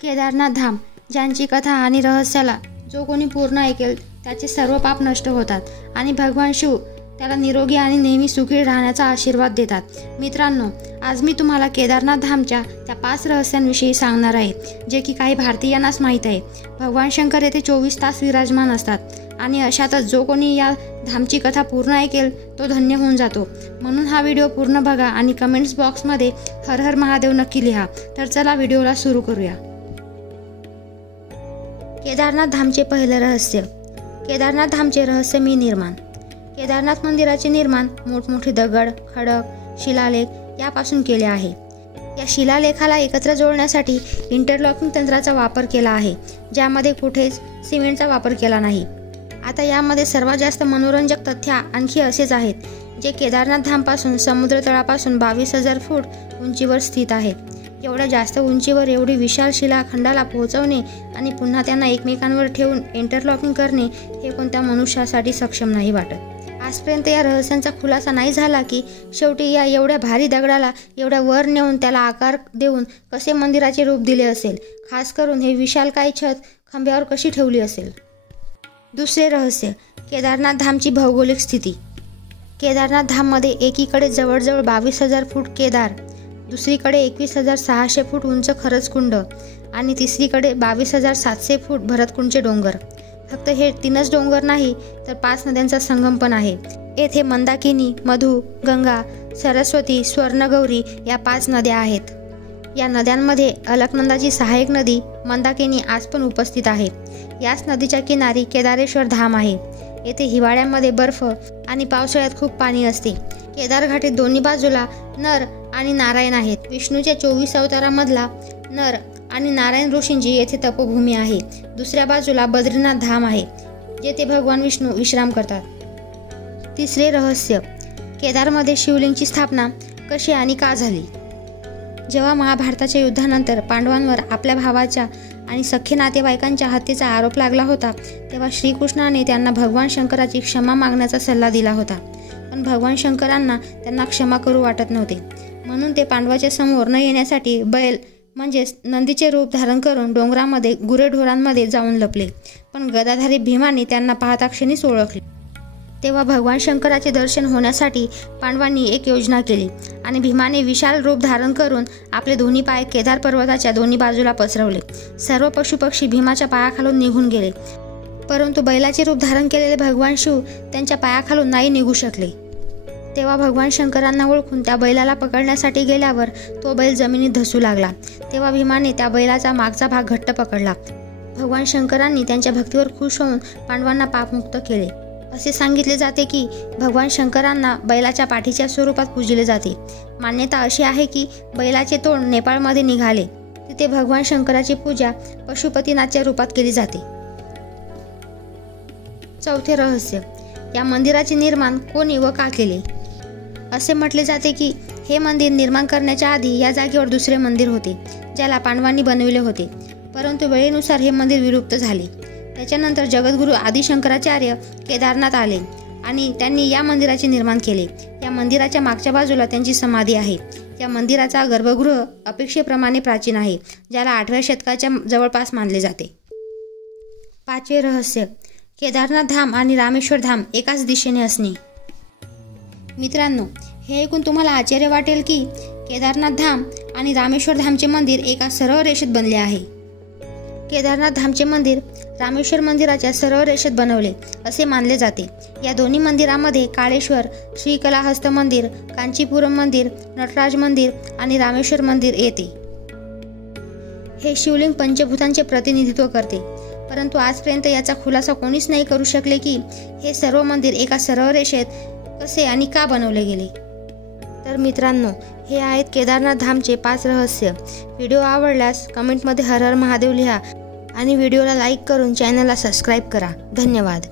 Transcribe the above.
केदारनाथ धाम, ज्यांची कथा आणि रहस्याला जो कोणी पूर्ण ऐकेल त्याचे सर्व पाप नष्ट होतात आणि भगवान शिव त्याला निरोगी आणि नेहमी सुखी राहण्याचा आशीर्वाद देतात। मित्रांनो, आज मी तुम्हाला केदारनाथ धामच्या त्या 5 रहस्यांविषयी सांगणार आहे, जे की काही भारतीयांनाच माहीत आहे। भगवान शंकर येथे 24 तास विराजमान असतात आणि अशातच जो कोणी या धामची कथा पूर्ण ऐकेल तो धन्य होऊन जातो। म्हणून हा व्हिडिओ पूर्ण बघा आणि कमेंट्स बॉक्समध्ये हर हर महादेव नक्की लिहा। तर चला व्हिडिओला सुरू करूया। केदारनाथ धामचे पहिले रहस्य। केदारनाथ धामचे रहस्यमय निर्माण। केदारनाथ मंदिराचे निर्माण मोठमोठे दगड, खडक, शिलालेख यापासून केले आहे। या शिलालेखाला एकत्र जोडण्यासाठी इंटरलॉकिंग तंत्राचा वापर केला आहे, ज्यामध्ये कुठेच सिमेंटचा वापर केला नाही। आता यामध्ये सर्वात जास्त मनोरंजक तथ्य आणखी असेच आहेत, जे केदारनाथ धामपासून समुद्र तळापासून 22,000 फूट उंचीवर स्थित आहे। एवढ्या जास्त उंचीवर एवढी विशाल शिलाखंडाला पोहोचवणे आणि पुन्हा त्यांना एकमेकांवर ठेवून इंटरलॉकिंग करणे हे कोणत्या मनुष्यासाठी सक्षम नाही वाटत। आजपर्यंत या रहस्यांचा खुलासा नाही झाला की शेवटी या एवढ्या भारी दगडाला एवढ्या वर नेऊन त्याला आकार देऊन कसे मंदिराचे रूप दिले असेल, खास करून हे विशालकाय छत खांब्यावर कशी ठेवली असेल। दुसरे रहस्य, केदारनाथ धामची भौगोलिक स्थिती। केदारनाथ धाममध्ये एकीकडे जवळजवळ 22,000 फूट केदार, दुसरीकडे 21,600 फूट उंच खरजकुंड आणि तिसरीकडे 22,700 फूट भरतकुंडचे डोंगर। फक्त हे 3च डोंगर नाही तर 5 नद्यांचा संगम पण आहे। येथे मंदाकिनी, मधु, गंगा, सरस्वती, स्वर्णगौरी या 5 नद्या आहेत। या नद्यांमध्ये अलकनंदाची सहायक नदी मंदाकिनी आज पण उपस्थित आहे। याच नदीच्या किनारी केदारेश्वर धाम आहे। येथे हिवाळ्यामध्ये बर्फ आणि पावसाळ्यात खूप पाणी असते। केदार घाटीत दोन्ही बाजूला नर आणि नारायण आहेत। विष्णूच्या 24 अवतारामधला नर आणि नारायण ऋषींची येथे तपोभूमी आहे। दुसऱ्या बाजूला बद्रीनाथ धाम आहे, जेथे भगवान विष्णू विश्राम करतात। तिसरे रहस्य, केदारमध्ये शिवलिंगची स्थापना कशी आणि का झाली। जेव्हा महाभारताच्या युद्धानंतर पांडवांवर आपल्या भावाच्या आणि सख्खे नातेवाईकांच्या हत्येचा आरोप लागला होता, तेव्हा श्रीकृष्णाने त्यांना भगवान शंकराची क्षमा मागण्याचा सल्ला दिला होता। पण भगवान शंकरांना त्यांना क्षमा करू वाटत नव्हते, म्हणून ते पांडवाच्या समोर न येण्यासाठी बैल म्हणजेच नंदीचे रूप धारण करून डोंगरामध्ये गुरेढोरांमध्ये जाऊन लपले। पण गदाधारी भीमाने त्यांना पाहता क्षणीच ओळखले। तेव्हा भगवान शंकराचे दर्शन होण्यासाठी पांडवांनी एक योजना केली आणि भीमाने विशाल रूप धारण करून आपले दोन्ही पाय केदार पर्वताच्या दोन्ही बाजूला पसरवले। सर्व पशुपक्षी भीमाच्या पायाखालून निघून गेले, परंतु बैलाचे रूप धारण केलेले भगवान शिव त्यांच्या पायाखालून नाही निघू शकले। तेव्हा भगवान शंकरांना ओळखून त्या बैलाला पकडण्यासाठी गेल्यावर तो बैल जमिनीत धसू लागला। तेव्हा भीमाने त्या बैलाचा मागचा भाग घट्ट पकडला। भगवान शंकरांनी त्यांच्या भक्तीवर खुश होऊन पांडवांना पापमुक्त केले। असे सांगितले जाते की भगवान शंकरांना बैलाच्या पाठीच्या स्वरूपात पूजले जाते। मान्यता अशी आहे की बैलाचे तोंड नेपाळमध्ये निघाले, तिथे भगवान शंकराची पूजा पशुपतीनाथच्या रूपात केली जाते। चौथे रहस्य, या मंदिराचे निर्माण कोणी व का केले। असे म्हटले जाते की हे मंदिर निर्माण करण्याच्या आधी या जागेवर दुसरे मंदिर होते, ज्याला पांडवांनी बनविले होते, परंतु वेळेनुसार हे मंदिर विलुप्त झाले। त्याच्यानंतर जगद्गुरू आदि शंकराचार्य केदारनाथ आले आणि त्यांनी या मंदिराचे निर्माण केले। या मंदिराच्या मागच्या बाजूला त्यांची समाधी आहे। या मंदिराचा गर्भगृह अपेक्षेप्रमाणे प्राचीन आहे, ज्याला 8व्या शतकाच्या जवळपास मानले जाते। पाचवे रहस्य, केदारनाथ धाम आणि रामेश्वर धाम एकाच दिशेने असणे। मित्रांनो, हे ऐकून तुम्हाला आश्चर्य वाटेल की केदारनाथ धाम आणि रामेश्वर धामचे मंदिर एका सरळ रेषेत बनले आहे। केदारनाथ धामचे मंदिर रामेश्वर मंदिराच्या सरळ रेषेत बनवले असे मानले जाते। या दोन्ही मंदिरामध्ये काळेश्वर, श्रीकलाहस्त मंदिर, कांचीपुरम मंदिर, नटराज मंदिर आणि रामेश्वर मंदिर येते। हे शिवलिंग पंचभूतांचे प्रतिनिधित्व करते, परंतु आजपर्यंत याचा खुलासा कोणीच नाही करू शकले की हे सर्व मंदिर एका सरळ रेषेत कसे आणि का बनवले गेले। तर मित्रांनो, हे आहेत केदारनाथ धामचे 5 रहस्य। व्हिडिओ आवडल्यास कमेंटमध्ये हर हर महादेव लिहा आणि व्हिडिओला लाईक करून चॅनलला सबस्क्राईब करा। धन्यवाद।